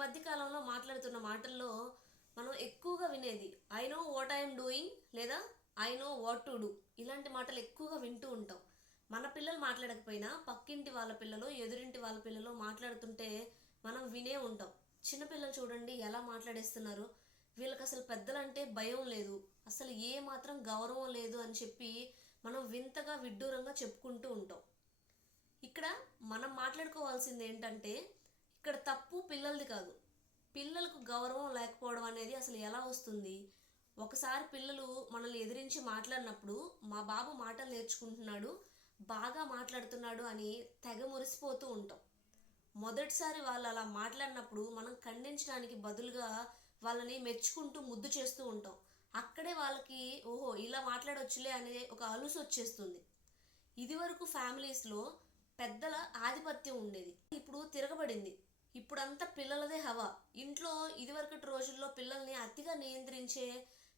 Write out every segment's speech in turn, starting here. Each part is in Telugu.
మధ్య కాలంలో మాట్లాడుతున్న మాటల్లో మనం ఎక్కువగా వినేది I know what I'm doing లేదా I know what to do ఇలాంటి మాటలు ఎక్కువగా వింటూ ఉంటాం. మన పిల్లలు మాట్లాడకపోయినా పక్కింటి వాళ్ళ పిల్లలు ఎదురింటి వాళ్ళ పిల్లలు మాట్లాడుతుంటే మనం వినే ఉంటాం. చిన్నపిల్లలు చూడండి ఎలా మాట్లాడేస్తున్నారు? వీళ్ళకి అసలు పెద్దలంటే భయం లేదు. అసలు ఏ మాత్రం గౌరవం లేదు అని చెప్పి మనం వింతగా విడ్డూరంగా చెప్పుకుంటూ ఉంటాం. ఇక్కడ మనం మాట్లాడుకోవాల్సింది ఏంటంటే ఇక్కడ తప్పు పిల్లలది కాదు. పిల్లలకు గౌరవం లేకపోవడం అనేది అసలు ఎలా వస్తుంది? ఒకసారి పిల్లలు మనల్ని ఎదిరించి మాట్లాడినప్పుడు మా బాబు మాటలు నేర్చుకుంటున్నాడు బాగా మాట్లాడుతున్నాడు అని తెగ మురిసిపోతూ ఉంటాం. మొదటిసారి వాళ్ళు అలా మాట్లాడినప్పుడు మనం ఖండించడానికి బదులుగా వాళ్ళని మెచ్చుకుంటూ ముద్దు చేస్తూ ఉంటాం. అక్కడే వాళ్ళకి ఓహో ఇలా మాట్లాడొచ్చులే అనే ఒక అలుసు వచ్చేస్తుంది. ఇదివరకు ఫ్యామిలీస్లో పెద్దల ఆధిపత్యం ఉండేది. ఇప్పుడు తిరగబడింది. ఇప్పుడంతా పిల్లలదే హవా. ఇంట్లో ఇదివరకటి రోజుల్లో పిల్లల్ని అతిగా నియంత్రించే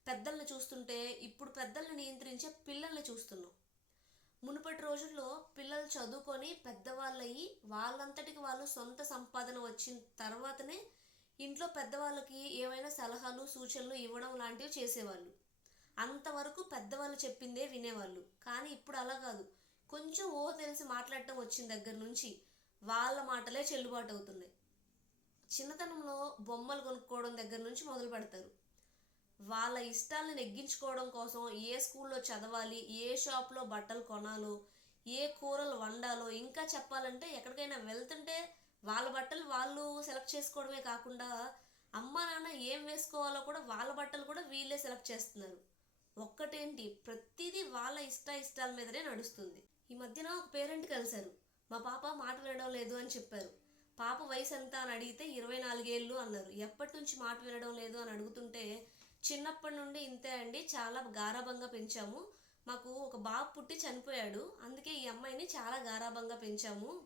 పెద్దల్ని చూస్తుంటే ఇప్పుడు పెద్దల్ని నియంత్రించే పిల్లల్ని చూస్తున్నాం. మునుపటి రోజుల్లో పిల్లలు చదువుకొని పెద్దవాళ్ళయి వాళ్ళంతటికి వాళ్ళు సొంత సంపాదన వచ్చిన తర్వాతనే ఇంట్లో పెద్దవాళ్ళకి ఏమైనా సలహాలు సూచనలు ఇవ్వడం లాంటివి చేసేవాళ్ళు. అంతవరకు పెద్దవాళ్ళు చెప్పిందే వినేవాళ్ళు. కానీ ఇప్పుడు అలా కాదు. కొంచెం ఊహ తెలిసి మాట్లాడటం వచ్చిన దగ్గర నుంచి వాళ్ళ మాటలే చెల్లుబాటు అవుతున్నాయి. చిన్నతనంలో బొమ్మలు కొనుక్కోవడం దగ్గర నుంచి మొదలు పెడతారు. వాళ్ళ ఇష్టాలను నెగ్గించుకోవడం కోసం ఏ స్కూల్లో చదవాలి ఏ షాప్లో బట్టలు కొనాలో ఏ కూరలు వండాలో ఇంకా చెప్పాలంటే ఎక్కడికైనా వెళ్తుంటే వాళ్ళ బట్టలు వాళ్ళు సెలెక్ట్ చేసుకోవడమే కాకుండా అమ్మ నాన్న ఏం వేసుకోవాలో కూడా వాళ్ళ బట్టలు కూడా వీళ్ళే సెలెక్ట్ చేస్తున్నారు. ఒక్కటేంటి? ప్రతిదీ వాళ్ళ ఇష్ట ఇష్టాల మీదనే నడుస్తుంది. ఈ మధ్యన ఒక పేరెంట్ కలిశారు. మా పాప మాట వినడం లేదు అని చెప్పారు. పాప వయసు ఎంత అని అడిగితే ఇరవై నాలుగేళ్ళు అన్నారు. ఎప్పటి నుంచి మాట వినడం లేదు అని అడుగుతుంటే చిన్నప్పటి నుండి ఇంతే అండి చాలా గారాభంగా పెంచాము. మాకు ఒక బాబు పుట్టి చనిపోయాడు. అందుకే ఈ అమ్మాయిని చాలా గారాభంగా పెంచాము.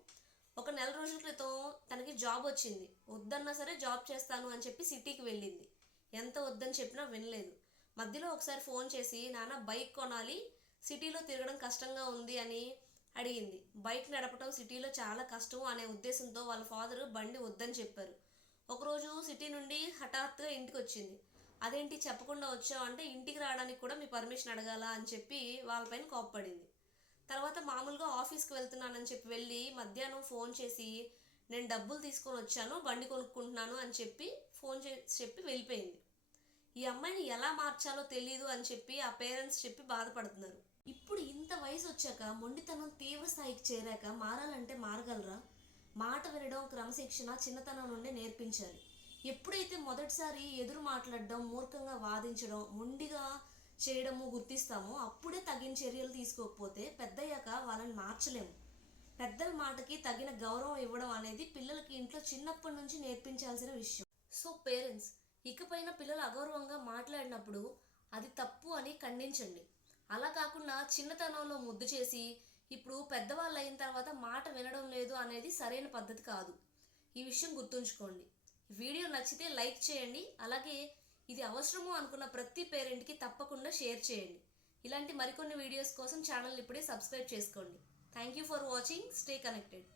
ఒక నెల రోజుల క్రితం తనకి జాబ్ వచ్చింది. వద్దన్నా సరే జాబ్ చేస్తాను అని చెప్పి సిటీకి వెళ్ళింది. ఎంత వద్దని చెప్పినా వినలేదు. మధ్యలో ఒకసారి ఫోన్ చేసి నాన్న బైక్ కొనాలి సిటీలో తిరగడం కష్టంగా ఉంది అని అడిగింది. బైక్ నడపటం సిటీలో చాలా కష్టం అనే ఉద్దేశంతో వాళ్ళ ఫాదర్ బండి వద్దని చెప్పారు. ఒకరోజు సిటీ నుండి హఠాత్తుగా ఇంటికి వచ్చింది అదేంటి చెప్పకుండా వచ్చావు అంటే ఇంటికి రావడానికి కూడా మీ పర్మిషన్ అడగాల? అని చెప్పి వాళ్ళపైన కోప్పడింది. తర్వాత మామూలుగా ఆఫీస్కి వెళ్తున్నానని చెప్పి వెళ్ళి మధ్యాహ్నం ఫోన్ చేసి నేను డబ్బులు తీసుకొని వచ్చాను బండి కొనుక్కుంటున్నాను అని చెప్పి ఫోన్ చేసి చెప్పి వెళ్ళిపోయింది. ఈ అమ్మాయిని ఎలా మార్చాలో తెలియదు అని చెప్పి ఆ పేరెంట్స్ చెప్పి బాధపడుతున్నారు. ఇప్పుడు ఇంత వయసు వచ్చాక మొండితనం తీవ్ర స్థాయికి చేరాక మారాలంటే మారగలరా? మాట వినడం క్రమశిక్షణ చిన్నతనం నుండి నేర్పించాలి. ఎప్పుడైతే మొదటిసారి ఎదురు మాట్లాడడం మూర్ఖంగా వాదించడం మొండిగా చేయడము గుర్తిస్తామో అప్పుడే తగిన చర్యలు తీసుకోకపోతే పెద్దయ్యాక వాళ్ళని మార్చలేము. పెద్దల మాటకి తగిన గౌరవం ఇవ్వడం అనేది పిల్లలకి ఇంట్లో చిన్నప్పటి నుంచి నేర్పించాల్సిన విషయం. సో పేరెంట్స్ ఇకపైన పిల్లలు అగౌరవంగా మాట్లాడినప్పుడు అది తప్పు అని ఖండించండి. అలా కాకుండా చిన్నతనంలో ముద్దు చేసి ఇప్పుడు పెద్దవాళ్ళు అయిన తర్వాత మాట వినడం లేదు అనేది సరైన పద్ధతి కాదు. ఈ విషయం గుర్తుంచుకోండి. వీడియో నచ్చితే లైక్ చేయండి అలాగే ఇది అవసరము అనుకున్న ప్రతి పేరెంట్కి తప్పకుండా షేర్ చేయండి. ఇలాంటి మరికొన్ని వీడియోస్ కోసం ఛానల్ ఇప్పుడే సబ్స్క్రైబ్ చేసుకోండి. Thank you for watching. Stay connected.